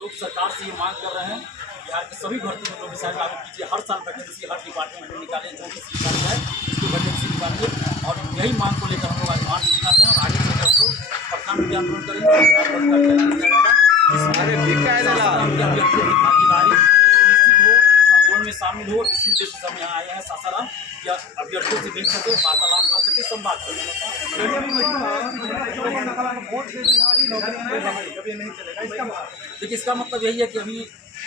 लोग सरकार से ये मांग कर रहे हैं बिहार के सभी भर्ती में डोमिसाइल लागू कीजिए। हर साल वैकेंसी हर डिपार्टमेंट में निकालें, जो भी सीट खाली है उसको वैकेंसी निकालिए। और यही मांग को लेकर हम लोग आज मार्च निकालते हैं और आगे चलकर हम लोग प्रखंड भी आंदोलन करेंगे। अभ्यर्थियों की भागीदारी सुनिश्चित हो, आंदोलन में शामिल हो, इसी उद्देश्य से हम यहाँ आए हैं सासाराम, या अभ्यर्थियों से मिल सके, वार्तालाप कर सके, संवाद कर सके। देखिए, इसका मतलब यही है कि अभी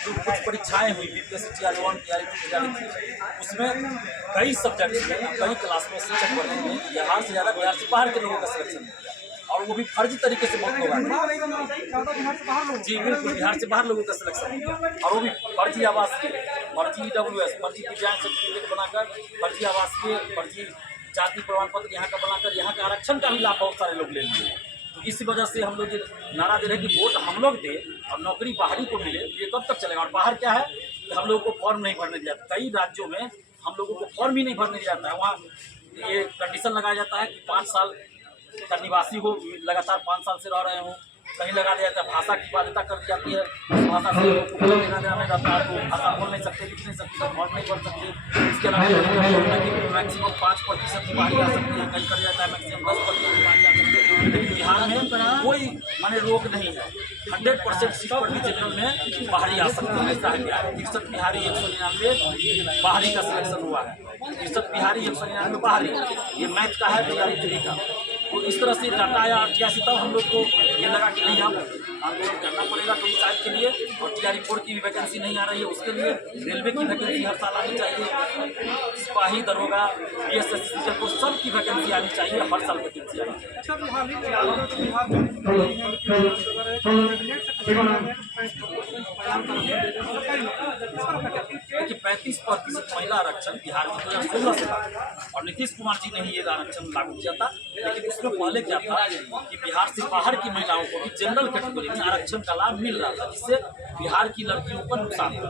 जो कुछ परीक्षाएं हुई बीपीएससी टीआरई 1 टीआरई 2 टीआरई 3, उसमें कई सब्जेक्ट्स में कई क्लास में शिक्षक बने हैं बिहार से ज़्यादा बिहार से बाहर के लोगों का सिलेक्शन हो गया, और वो भी फर्जी तरीके से बहुत लोग आए। जी बिल्कुल, बिहार से बाहर लोगों का सिलेक्शन हो गया, और वो भी फर्जी आवासीय, फर्जी EWS, फर्जी दिव्यांग सर्टिफिकेट बनाकर, फर्जी आवासीय, फर्जी जाति प्रमाण पत्र यहाँ का बनाकर यहाँ के आरक्षण का भी लाभ बहुत सारे लोग ले लिए। तो इस वजह से हम लोग ये नारा दे रहे हैं कि वोट हम लोग दे और नौकरी बाहरी को मिले। ये कब तक चलेगा? और बाहर क्या है कि हम लोगों को फॉर्म नहीं भरने दिया जाता। कई राज्यों में हम लोगों को फॉर्म ही नहीं भरने दिया जाता है। वहाँ ये कंडीशन लगाया जाता है कि 5 साल का निवासी हो, लगातार 5 साल से रह रहे हो। कहीं लगा दिया जाता है भाषा की बाध्यता कर दी जाती है, भाषा से लेना देना नहीं रहता है, तो भाषा बोल नहीं सकते, लिख नहीं सकते, फॉर्म नहीं भर सकते। इसके अलावा मैक्सिमम 5% की बारी आ सकती है, कहीं कर जाता है मैक्सिमम 10% की बारी आ सकती है। लेकिन बिहार में कोई माने रोक नहीं है, 100% सीट पर भी जनरल में बाहरी आ सकते हैं। ऐसा है बिहार 63 बिहारी 199 बाहरी का सिलेक्शन हुआ है। 63 बिहारी 199 बाहरी, ये मैथ का है, तैयारी 3 का। तो इस तरह से डाटा आया 88, तब हम लोग को ये लगा कि नहीं, हम आंदोलन करना पड़ेगा डोमिसाइल के लिए। और टीआरई 4 की भी वैकेंसी नहीं आ रही है, उसके लिए रेलवे की वैकेंसी हर साल आनी चाहिए, सिपाही दरोगा BSS को सब की वैकेंसी आनी चाहिए, हर साल वैकेंसी आनी चाहिए। देखिए, 35% महिला आरक्षण बिहार में 2016 से था, और नीतीश कुमार जी ने ही ये आरक्षण लागू किया था। लेकिन उसमें पहले क्या था कि बिहार से बाहर की महिलाओं को भी जनरल कैटेगरी में आरक्षण का लाभ मिल रहा था, जिससे बिहार की लड़कियों पर नुकसान था।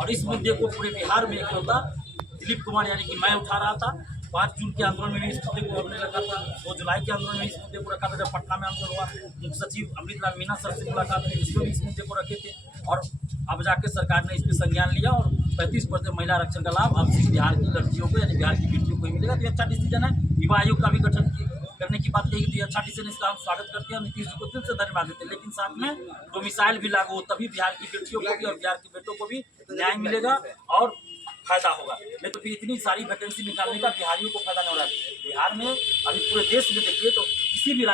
और इस मुद्दे को पूरे बिहार में एक होता दिलीप कुमार यानी कि मैं उठा रहा था। 5 जून के आंदोलन में भी इस मुद्दे को हमने रखा था, 2 जुलाई के आंदोलन में इस मुद्दे को रखा था। जब पटना में आंदोलन हुआ, मुख्य सचिव अमृत लाल मीना सर से मुलाकात हुई, उसमें भी इस मुद्दे को रखे थे। और अब जाके सरकार ने इस पर संज्ञान लिया, और 35% महिला आरक्षण का लाभ अब सिर्फ बिहार की लड़कियों को यानी बिहार की बेटियों को ही मिलेगा। तो ये अच्छा डिसीजन है। युवा आयोग का भी गठन करने की बात कही गई, अच्छा डिसीजन, इसका हम स्वागत करते हैं, नीतीश जी को दिल से धन्यवाद देते हैं। लेकिन साथ में डोमिसाइल भी लागू हो, तभी बिहार की बेटियों को भी और बिहार के बेटों को भी न्याय मिलेगा और फायदा होगा। नहीं तो फिर इतनी सारी वैकेंसी निकालने का बिहारियों को फायदा नहीं हो रहा है। बिहार में अभी पूरे देश में देखिए तो किसी भी